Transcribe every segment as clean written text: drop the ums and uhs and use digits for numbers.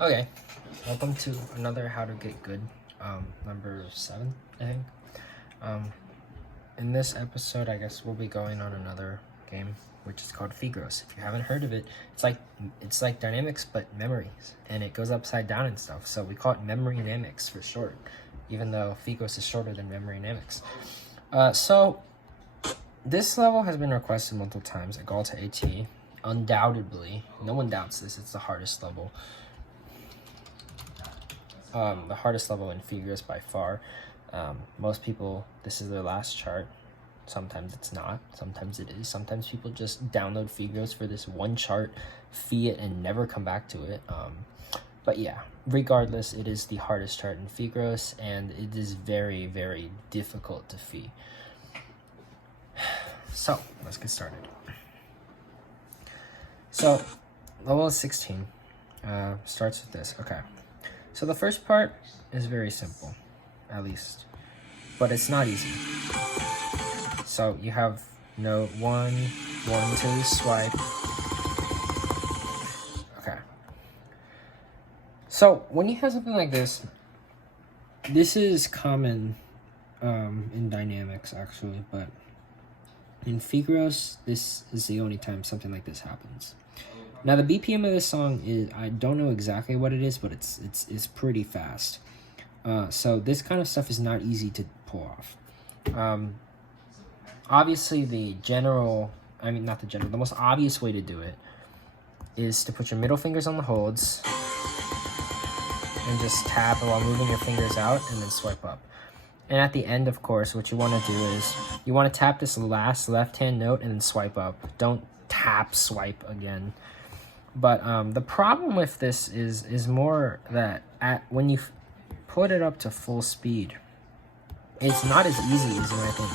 Okay, welcome to another How to Get Good, number 7, I think. In this episode, I guess we'll be going on another game, which is called Phigros. If you haven't heard of it, it's like Dynamix but memories, and it goes upside down and stuff. So we call it Memory Dynamics for short, even though Phigros is shorter than Memory Dynamics. So this level has been requested multiple times. Igallta AT, undoubtedly, no one doubts this. It's the hardest level. The hardest level in Figros by far. Most people, this is their last chart. Sometimes it's not, sometimes it is. Sometimes people just download Figros for this one chart, fee it, and never come back to it. But yeah, regardless, it is the hardest chart in Figros, and it is very, very difficult to fee. So, let's get started. So, level 16 starts with this. Okay. So the first part is very simple, at least, but it's not easy. So you have note 1, 1, 2, swipe. Okay. So when you have something like this is common in Dynamix actually, but in Figros, this is the only time something like this happens. Now the BPM of this song is, I don't know exactly what it is, but it's pretty fast. So this kind of stuff is not easy to pull off. Obviously the most obvious way to do it is to put your middle fingers on the holds and just tap while moving your fingers out and then swipe up. And at the end, of course, what you want to do is you want to tap this last left-hand note and then swipe up. Don't tap swipe again. But the problem with this is more that when you put it up to full speed, it's not as easy as you might think.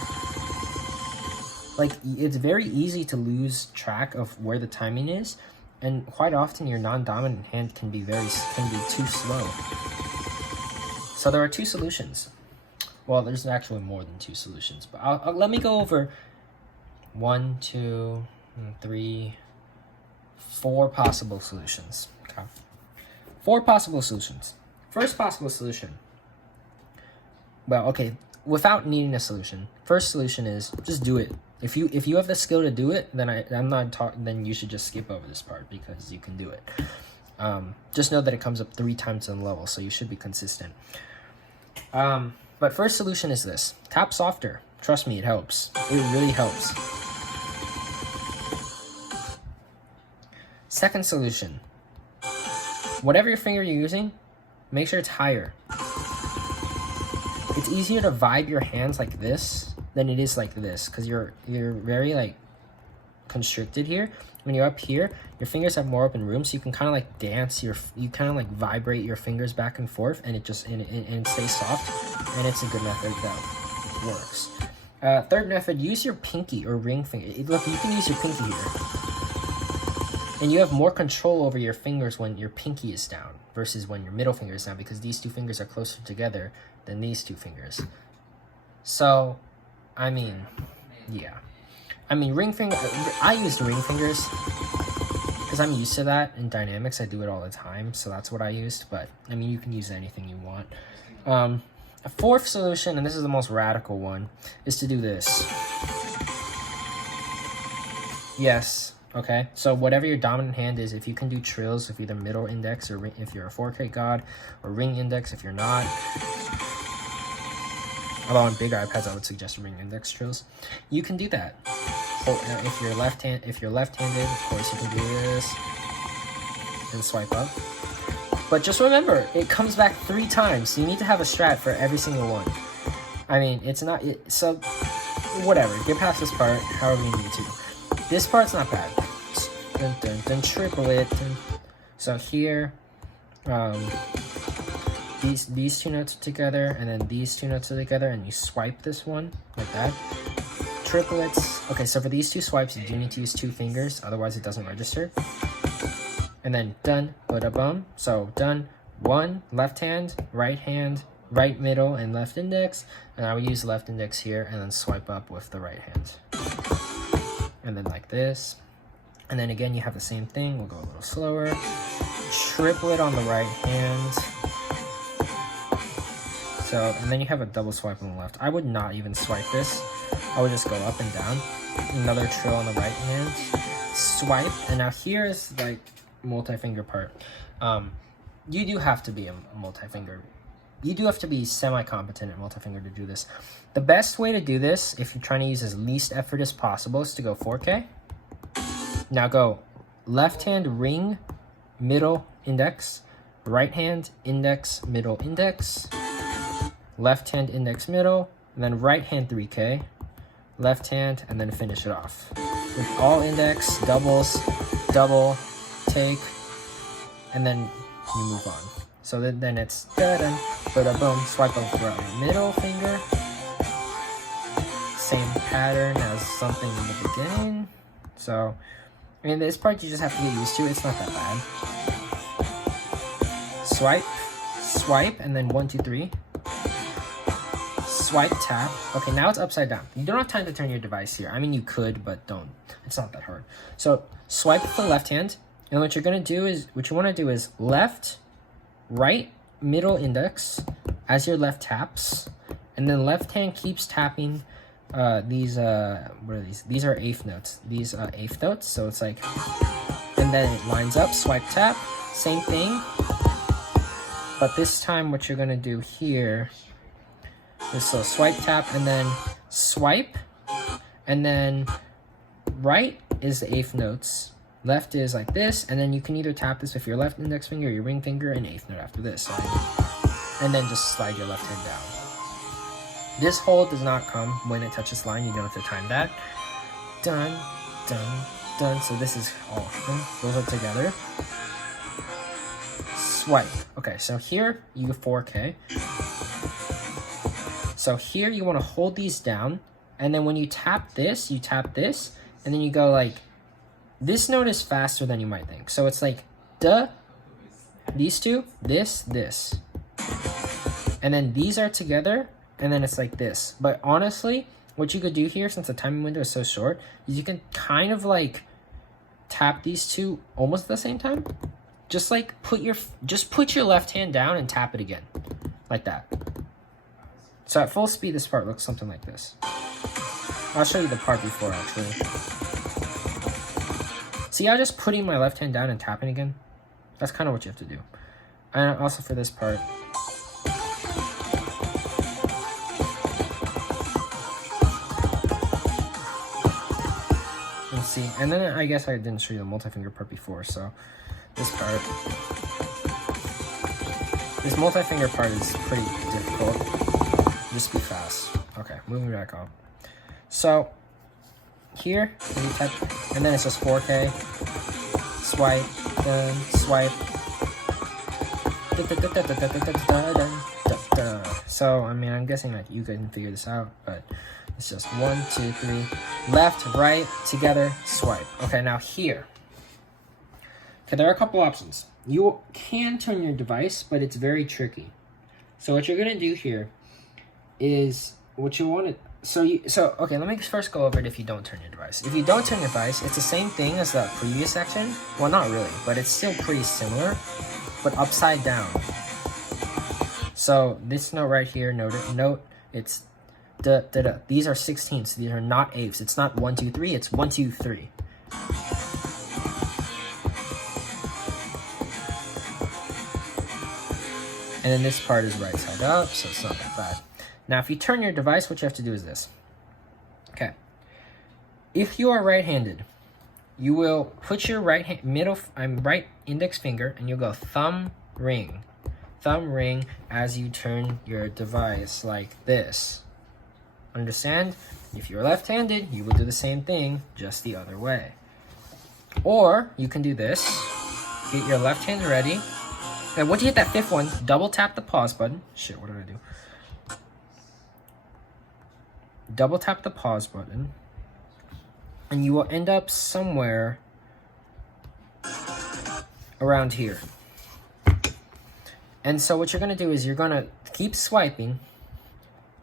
Like, it's very easy to lose track of where the timing is, and quite often your non-dominant hand can be too slow. So there are two solutions. Well, there's actually more than two solutions, but let me go over 1, 2, 3, 4 possible solutions. Okay. 4 possible solutions. First possible solution. Well, okay, without needing a solution. First solution is just do it. If you have the skill to do it, then then you should just skip over this part because you can do it. Just know that it comes up 3 times in the level, so you should be consistent. But first solution is this. Tap softer. Trust me, it helps. It really helps. Second solution. Whatever your finger you're using, make sure it's higher. It's easier to vibe your hands like this than it is like this, because you're very like constricted here. When you're up here, your fingers have more open room, so you can kind of like dance you kind of like vibrate your fingers back and forth, and it stays soft, and it's a good method that works. Third method, use your pinky or ring finger. Look, you can use your pinky here, and you have more control over your fingers when your pinky is down versus when your middle finger is down, because these two fingers are closer together than these two fingers. So, I mean, yeah. I mean, ring finger, I use ring fingers because I'm used to that in Dynamix. I do it all the time, so that's what I used. But, I mean, you can use anything you want. A fourth solution, and this is the most radical one, is to do this. Yes, okay? So whatever your dominant hand is, if you can do trills with either middle index or ring, if you're a 4K god, or ring index if you're not. Although on big iPads, I would suggest ring index trills. You can do that. If you're left-handed, of course you can do this and swipe up. But just remember, it comes back 3 times, so you need to have a strat for every single one. I mean, so whatever. Get past this part, however you need to. This part's not bad. Then triple it. So here, these 2 notes are together, and then these 2 notes are together, and you swipe this one like that. Triplets. Okay, so for these 2 swipes, you do need to use 2 fingers, otherwise it doesn't register. And then done, ba-da-bum. So done, 1 left hand, right middle, and left index. And I would use left index here, and then swipe up with the right hand. And then like this. And then again, you have the same thing. We'll go a little slower. Triplet on the right hand. So, and then you have a double swipe on the left. I would not even swipe this. I would just go up and down. Another trill on the right hand. Swipe. And now here is like multi-finger part. You do have to be a multi-finger. You do have to be semi-competent at multi-finger to do this. The best way to do this, if you're trying to use as least effort as possible, is to go 4K. Now go left hand ring, middle index, right hand index, middle index, left hand index middle, and then right hand 3K, left hand, and then finish it off. With all index, doubles, double, take, and then you move on. So then it's da-dum, ba-da-boom, swipe over right middle finger. Same pattern as something in the beginning. So, I mean, this part you just have to get used to. It's not that bad. Swipe, swipe, and then 1, 2, 3. Swipe, tap. Okay, now it's upside down. You don't have time to turn your device here. I mean, you could, but don't. It's not that hard. So, swipe with the left hand. And what you're going to do is, what you want to do is left, right, middle index as your left taps. And then left hand keeps tapping what are these? These are eighth notes. These eighth notes. So it's like, and then it lines up, swipe, tap. Same thing. But this time what you're going to do here is so swipe, tap, and then swipe. And then right is the eighth notes. Left is like this, and then you can either tap this with your left index finger, your ring finger, and eighth note after this. And then just slide your left hand down. This hold does not come when it touches line. You don't have to time that. Done, done, done. So this is all of them. Those are together. Swipe. Okay, so here you 4K. So here you want to hold these down, and then when you tap this, and then you go like, this note is faster than you might think. So it's like, duh, these two, this. And then these are together, and then it's like this. But honestly, what you could do here, since the timing window is so short, is you can kind of like tap these two almost at the same time. Just like put your left hand down and tap it again, like that. So at full speed, this part looks something like this. I'll show you the part before, actually. See how just putting my left hand down and tapping again? That's kind of what you have to do. And also for this part. Let's see. And then I guess I didn't show you the multi-finger part before, so this part. This multi-finger part is pretty difficult. Just be fast. Okay, moving back on. So here, you tap, and then it's just 4K. Swipe, then swipe. So, I mean, I'm guessing like you can figure this out, but it's just 1, 2, 3, left, right, together, swipe. Okay, now here. Okay, there are a couple options. You can turn your device, but it's very tricky. So what you're gonna do here is what you want to. So okay, let me first go over it if you don't turn your device. If you don't turn your device, it's the same thing as the previous section. Well, not really, but it's still pretty similar, but upside down. So this note right here, note, it's da da da. These are 16ths. These are not eighths. It's not 1, 2, 3. It's 1, 2, 3. And then this part is right side up, so it's not that bad. Now, if you turn your device, what you have to do is this. Okay. If you are right-handed, you will put your right index finger, and you'll go thumb ring as you turn your device like this. Understand? If you're left-handed, you will do the same thing, just the other way. Or you can do this. Get your left hand ready. And once you hit that fifth one, double tap the pause button. Shit, what did I do? Double tap the pause button, and you will end up somewhere around here. And so what you're going to do is you're going to keep swiping,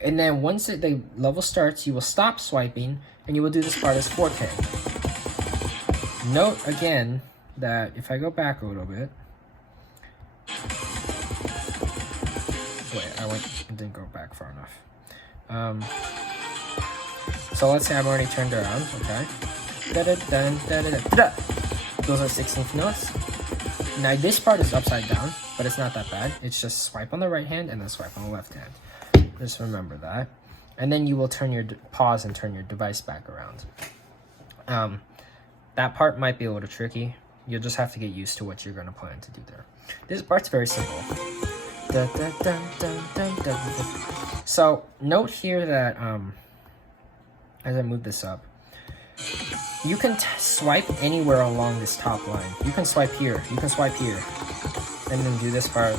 and then once the level starts, you will stop swiping, and you will do this part as 4K. Note again that if I go back a little bit, wait, I didn't go back far enough. So let's say I'm already turned around, okay? Those are 16th notes. Now this part is upside down, but it's not that bad. It's just swipe on the right hand and then swipe on the left hand. Just remember that. And then you will turn your pause and turn your device back around. That part might be a little tricky. You'll just have to get used to what you're going to plan to do there. This part's very simple. So note here that as I move this up, you can swipe anywhere along this top line. You can swipe here, you can swipe here, and then do this part.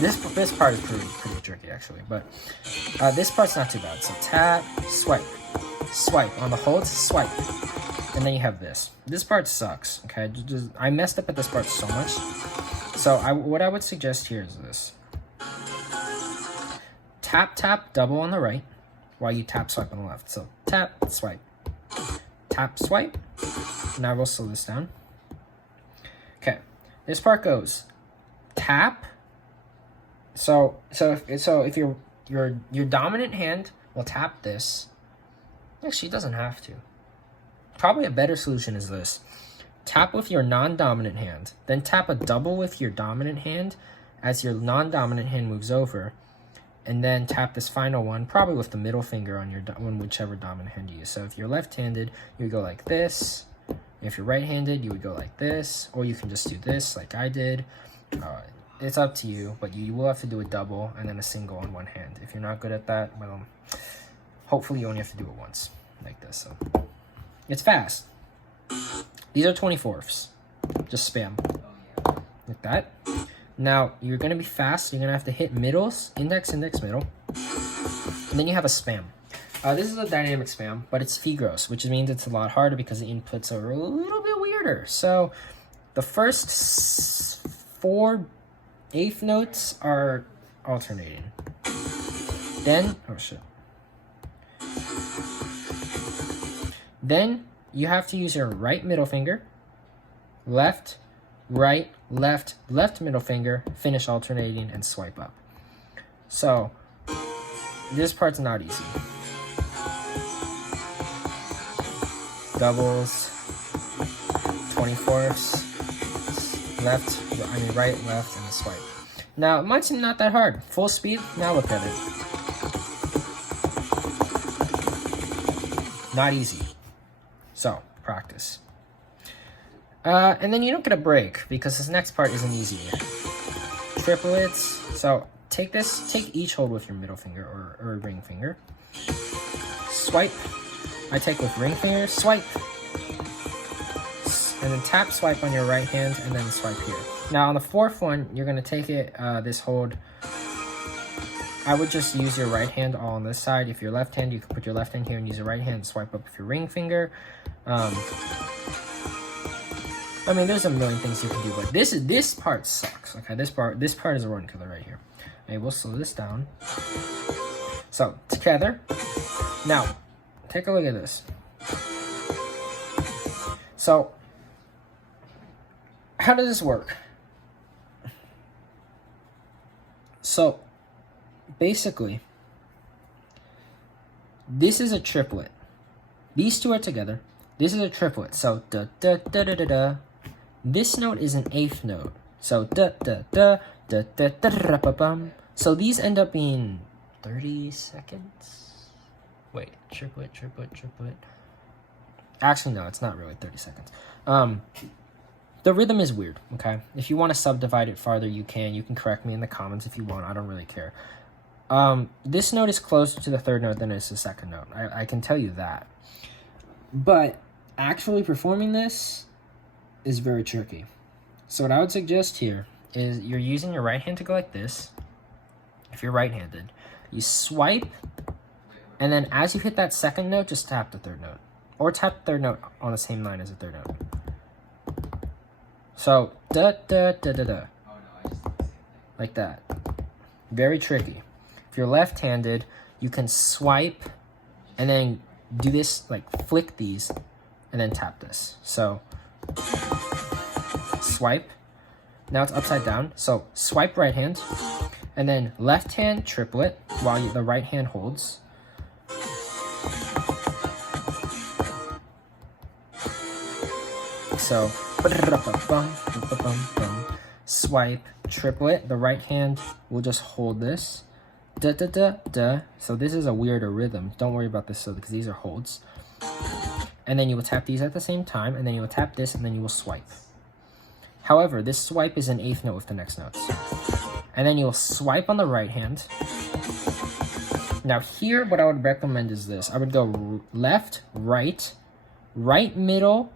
This part is pretty tricky actually, but this part's not too bad. So tap, swipe, swipe on the holds, swipe, and then you have this. This part sucks. Okay, I messed up at this part so much. So what I would suggest here is this: tap, tap, double on the right, while you tap, swipe on the left. So tap, swipe, tap, swipe. Now we'll slow this down. Okay, this part goes tap. So if your dominant hand will tap this. Actually, it doesn't have to. Probably a better solution is this: tap with your non-dominant hand, then tap a double with your dominant hand as your non-dominant hand moves over, and then tap this final one, probably with the middle finger on whichever dominant hand you use. So if you're left-handed, you would go like this. If you're right-handed, you would go like this, or you can just do this like I did. It's up to you, but you will have to do a double and then a single on one hand. If you're not good at that, well, hopefully you only have to do it once, like this. So it's fast. These are 24ths. Just spam. Like that. Now, you're going to be fast. You're going to have to hit middles, index, index, middle. And then you have a spam. This is a dynamic spam, but it's Phigros, which means it's a lot harder because the inputs are a little bit weirder. So the first 4 eighth notes are alternating. Then, oh shit. Then you have to use your right middle finger, left, right, left, left middle finger, finish alternating, and swipe up. So this part's not easy. Doubles, 24ths, left, right, left, and a swipe. Now, it might seem not that hard. Full speed, now look at it. Not easy. So, practice. And then you don't get a break, because this next part isn't easy. Triplets. So, take each hold with your middle finger or ring finger. Swipe. I take with ring finger, swipe. And then tap, swipe on your right hand, and then swipe here. Now on the fourth one, you're gonna take it, this hold. I would just use your right hand all on this side. If you're left hand, you can put your left hand here and use your right hand and swipe up with your ring finger. I mean, there's a million things you can do, but this part sucks. Okay, this part is a run killer right here. Okay, we'll slow this down. So together. Now, take a look at this. So, how does this work? So, basically, this is a triplet. These two are together. This is a triplet. So, da da da da da da. This note is an eighth note. So, da da da da da da da da bum. So these end up being 30 seconds. Wait, triplet. Actually, no, it's not really 30 seconds. The rhythm is weird, okay? If you want to subdivide it farther, you can. You can correct me in the comments if you want. I don't really care. This note is closer to the third note than it is the second note. I can tell you that. But actually performing this is very tricky. So what I would suggest here is you're using your right hand to go like this. If you're right-handed, you swipe, and then as you hit that second note, just tap the third note. Or tap the third note on the same line as the third note. So, da da da da da. Like that. Very tricky. If you're left-handed, you can swipe and then do this, like flick these, and then tap this. So, swipe. Now it's upside down. So swipe right hand, and then left hand triplet while the right hand holds. So swipe, triplet, the right hand will just hold this. Da da da da. So this is a weirder rhythm. Don't worry about this because these are holds. And then you will tap these at the same time, and then you will tap this, and then you will swipe. However, this swipe is an eighth note with the next notes. And then you'll swipe on the right hand. Now here, what I would recommend is this. I would go left, right, right middle,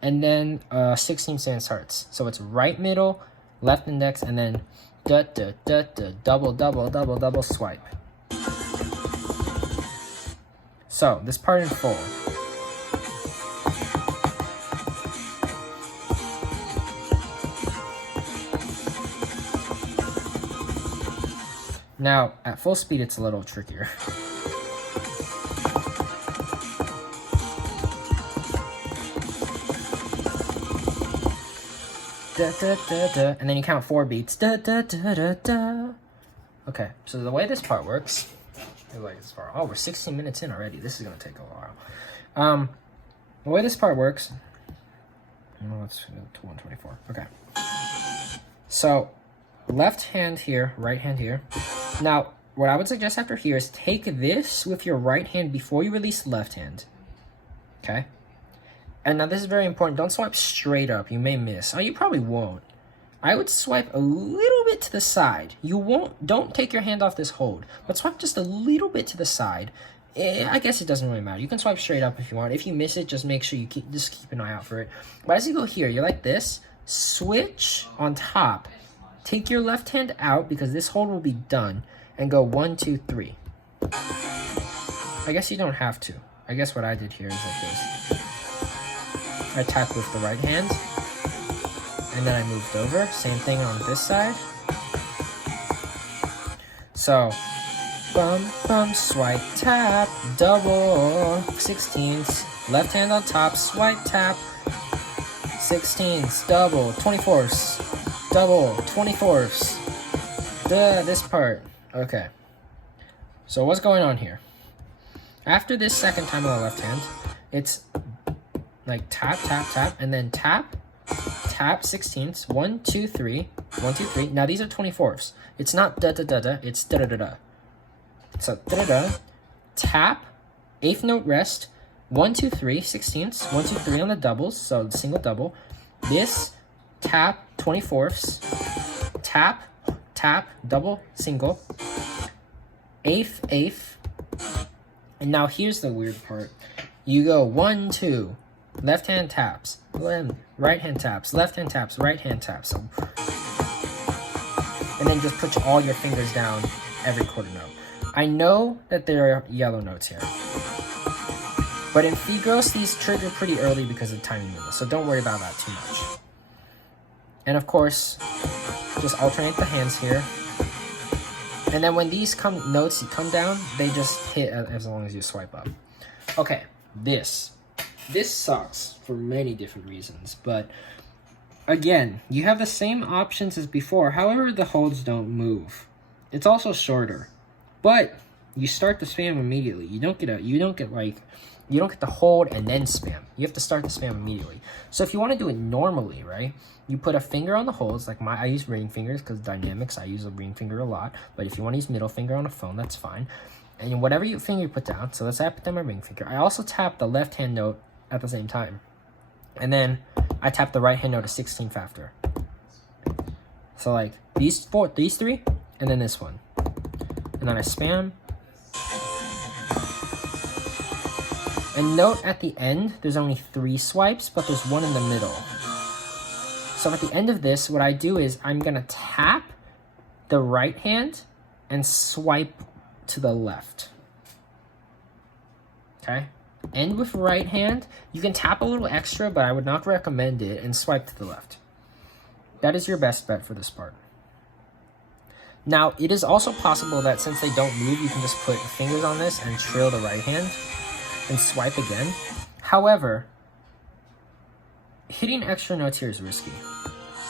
and then 16 stance hearts. So it's right middle, left index, and then da da da da, double double double double swipe. So this part in full. Now, at full speed, it's a little trickier. Da, da, da, da. And then you count 4 beats. Da, da, da, da, da. Okay, so the way this part works, oh, we're 16 minutes in already. This is gonna take a while. The way this part works, let's go to 124. Okay. So, left hand here, right hand here. Now, what I would suggest after here is take this with your right hand before you release the left hand. Okay? And now this is very important. Don't swipe straight up. You may miss. Oh, you probably won't. I would swipe a little bit to the side. Don't take your hand off this hold, but swipe just a little bit to the side. I guess it doesn't really matter. You can swipe straight up if you want. If you miss it, just make sure you keep an eye out for it. But as you go here, you're like this. Switch on top. Take your left hand out because this hold will be done, and go 1, 2, 3. I guess you don't have to. I guess what I did here is like this. I tapped with the right hand, and then I moved over. Same thing on this side. So, bum, bum, swipe, tap, double, 16ths, left hand on top, swipe, tap, 16ths, double, 24ths. Double, 24ths. This part. Okay. So what's going on here? After this second time on the left hand, it's like tap, tap, tap, and then tap, tap, 16ths. 1, 2, 3. 1, 2, 3. Now these are 24ths. It's not da da da da, it's da da da da. So da da da. Tap, 8th note rest. 1, 2, 3, 16ths. 1, 2, 3 on the doubles, so the single double. This, tap, 24ths, tap, tap, double, single, 8th, 8th, and now here's the weird part. You go 1, 2, left hand taps, right hand taps, left hand taps, right hand taps, and then just put all your fingers down every quarter note. I know that there are yellow notes here, but in Figros, these trigger pretty early because of timing window, so don't worry about that too much. And of course, just alternate the hands here. And then when these notes come down, they just hit as long as you swipe up. Okay, this sucks for many different reasons, but again, you have the same options as before. However, the holds don't move. It's also shorter, but you start the spam immediately. You don't get the hold and then spam. You have to start the spam immediately. So if you want to do it normally, right? You put a finger on the holds, like I use ring fingers because Dynamix, I use a ring finger a lot. But if you want to use middle finger on a phone, that's fine. And whatever finger you put down, so let's say I put down my ring finger. I also tap the left hand note at the same time. And then I tap the right hand note a 16th after. So like these 3, and then this one. And then I spam. And note at the end, there's only 3 swipes, but there's 1 in the middle. So at the end of this, what I do is I'm gonna tap the right hand and swipe to the left. Okay? End with right hand. You can tap a little extra, but I would not recommend it, and swipe to the left. That is your best bet for this part. Now, it is also possible that since they don't move, you can just put fingers on this and trill the right hand and swipe again. However, hitting extra notes here is risky.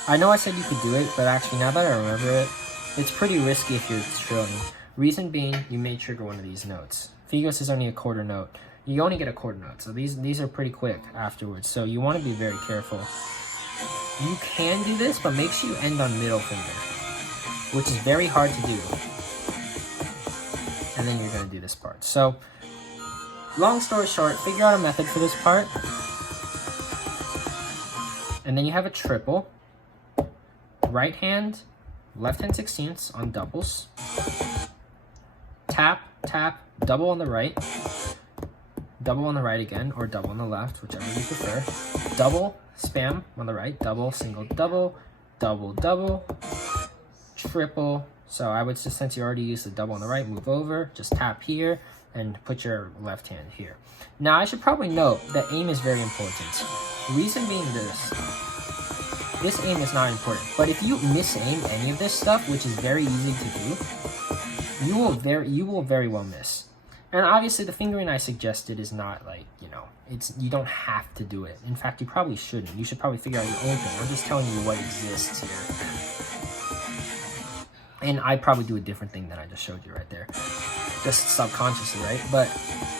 I know I said you could do it, but actually now that I remember it, it's pretty risky if you're trilling. Reason being, you may trigger one of these notes. Figros is only a quarter note. You only get a quarter note, so these are pretty quick afterwards, so you want to be very careful. You can do this, but make sure you end on middle finger, which is very hard to do. And then you're going to do this part. So, long story short, figure out a method for this part. And then you have a triple. Right hand, left hand 16ths on doubles. Tap, tap, double on the right. Double on the right again, or double on the left, whichever you prefer. Double, spam on the right. Double, single, double, double, double, triple. So I would just, since you already used the double on the right, move over, just tap here, and put your left hand here. Now I should probably note that aim is very important. Reason being this aim is not important, but if you miss-aim any of this stuff, which is very easy to do, you will very well miss. And obviously the fingering I suggested is not like, you know, you don't have to do it. In fact, you probably shouldn't. You should probably figure out your own thing. I'm just telling you what exists here. And I probably do a different thing than I just showed you right there. Just subconsciously, right? But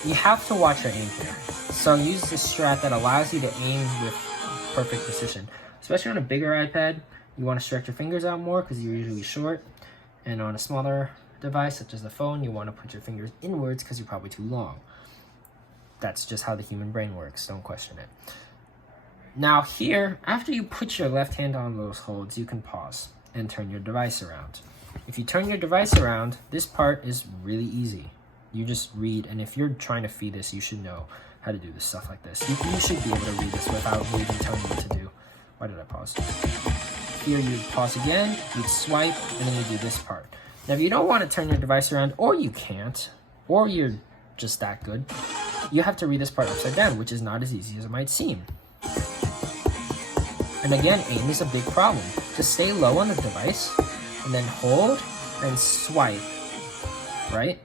you have to watch your aim here. So use this strat that allows you to aim with perfect precision. Especially on a bigger iPad, you want to stretch your fingers out more because you're usually short. And on a smaller device, such as the phone, you want to put your fingers inwards because you're probably too long. That's just how the human brain works. Don't question it. Now here, after you put your left hand on those holds, you can pause and turn your device around. If you turn your device around, this part is really easy. You just read, and if you're trying to feed this, you should know how to do this stuff like this. You should be able to read this without me even telling you what to do. Why did I pause? Here you pause again, you swipe, and then you do this part. Now if you don't want to turn your device around, or you can't, or you're just that good, you have to read this part upside down, which is not as easy as it might seem. And again, aim is a big problem. Just stay low on the device, and then hold, and swipe, right?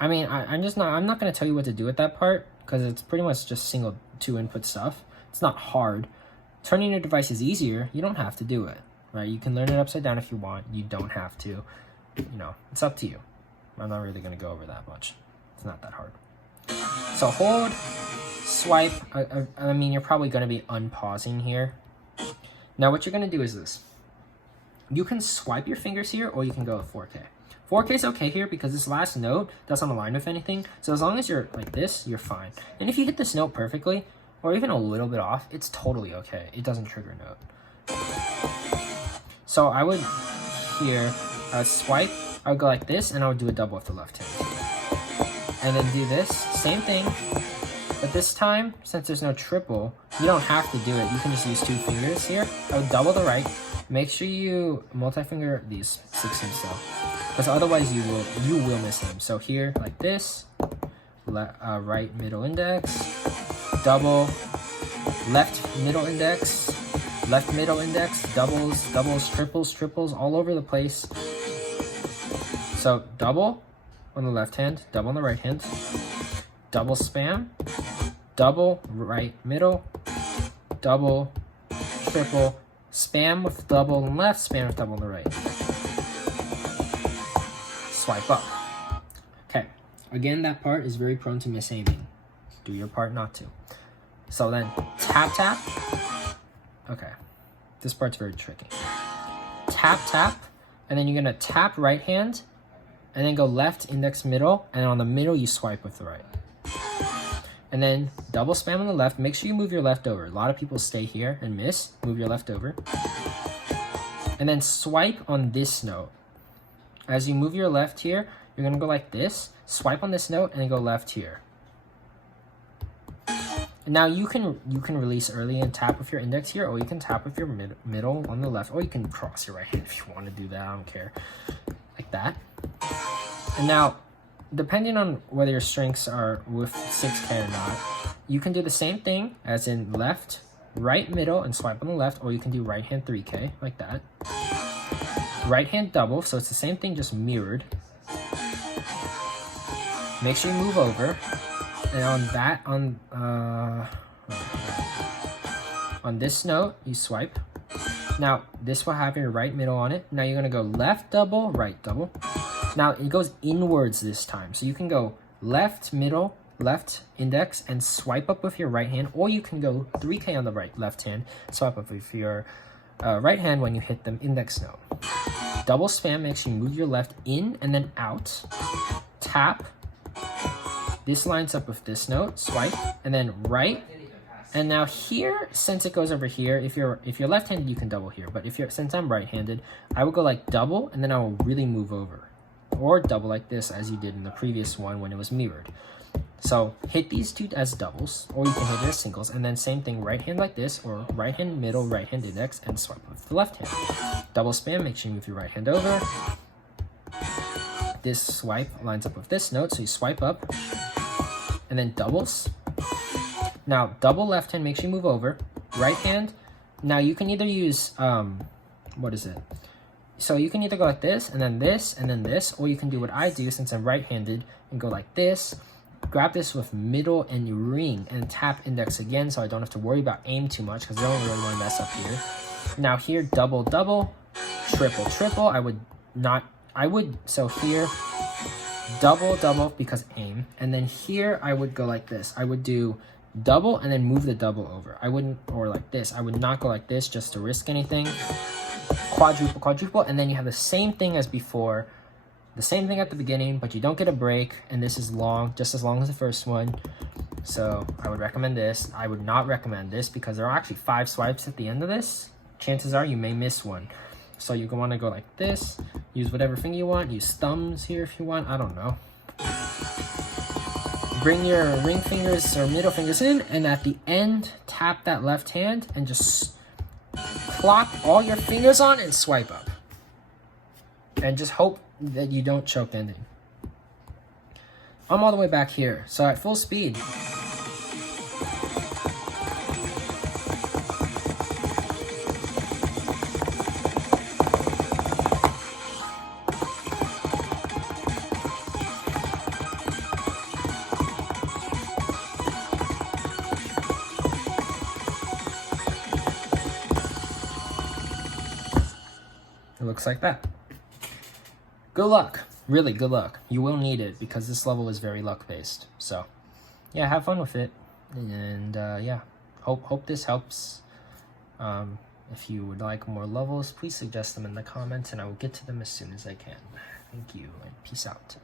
I mean, I'm not going to tell you what to do with that part, because it's pretty much just single 2-input stuff. It's not hard. Turning your device is easier. You don't have to do it, right? You can learn it upside down if you want. You don't have to. You know, it's up to you. I'm not really going to go over that much. It's not that hard. So hold, swipe. I mean, you're probably going to be unpausing here. Now what you're going to do is this. You can swipe your fingers here, or you can go with 4K. 4K is okay here because this last note doesn't align with anything. So as long as you're like this, you're fine. And if you hit this note perfectly, or even a little bit off, it's totally okay. It doesn't trigger a note. So I would here, swipe, I would go like this, and I would do a double with the left hand. And then do this, same thing, but this time, since there's no triple, you don't have to do it. You can just use 2 fingers here. I would double the right. Make sure you multi-finger these 16 stuff, because otherwise you will miss them. So here, like this, right middle index, double, left middle index, left middle index, doubles, doubles, triples, triples, all over the place. So double on the left hand, double on the right hand, double spam, double right middle, double, triple, spam with double on the left, spam with double on the right. Swipe up. Okay, again, that part is very prone to misaiming. Do your part not to. So then tap, tap. Okay, this part's very tricky. Tap, tap, and then you're gonna tap right hand, and then go left, index, middle, and on the middle you swipe with the right. And then double spam on the left. Make sure you move your left over. A lot of people stay here and miss. Move your left over. And then swipe on this note. As you move your left here, you're gonna go like this. Swipe on this note and then go left here. And now you can release early and tap with your index here, or you can tap with your middle on the left, or you can cross your right hand if you want to do that. I don't care. Like that. And now, depending on whether your strengths are with 6K or not, you can do the same thing as in left, right, middle, and swipe on the left, or you can do right hand 3K, like that. Right hand double, so it's the same thing, just mirrored. Make sure you move over. And on that, On this note, you swipe. Now, this will have your right middle on it. Now you're gonna go left double, right double. Now it goes inwards this time. So you can go left middle, left index, and swipe up with your right hand, or you can go 3K on the left hand, swipe up with your right hand when you hit the index note. Double spam makes you move your left in and then out. Tap. This lines up with this note, swipe, and then right. And now here, since it goes over here, if you're left-handed, you can double here. But since I'm right-handed, I would go like double, and then I will really move over. Or double like this, as you did in the previous one when it was mirrored. So hit these two as doubles, or you can hit it as singles, and then same thing, right hand like this, or right hand middle, right hand index, and swipe with the left hand. Double spam makes you move your right hand over. This swipe lines up with this note, so you swipe up, and then doubles. Now, double left hand makes you move over. Right hand, now you can either use, what is it? So you can either go like this, and then this, and then this, or you can do what I do since I'm right-handed, and go like this. Grab this with middle and ring, and tap index again, so I don't have to worry about aim too much, because I don't really want to mess up here. Now here, double, double, triple, triple. So here, double, double, because aim. And then here, I would go like this. I would do double and then move the double over. I wouldn't, or like this. I would not go like this just to risk anything. Quadruple, quadruple, and then you have the same thing as before. The same thing at the beginning, but you don't get a break, and this is long, just as long as the first one. So I would recommend this. I would not recommend this because there are actually 5 swipes at the end of this. Chances are you may miss one. So you're going to go like this, use whatever finger you want, use thumbs here if you want, I don't know. Bring your ring fingers or middle fingers in, and at the end, tap that left hand and just plop all your fingers on and swipe up. And just hope that you don't choke ending. I'm all the way back here, so at full speed. It looks like that. Good luck. Really, good luck. You will need it because this level is very luck-based. So, yeah, have fun with it. And, yeah, hope this helps. If you would like more levels, please suggest them in the comments, and I will get to them as soon as I can. Thank you, and peace out.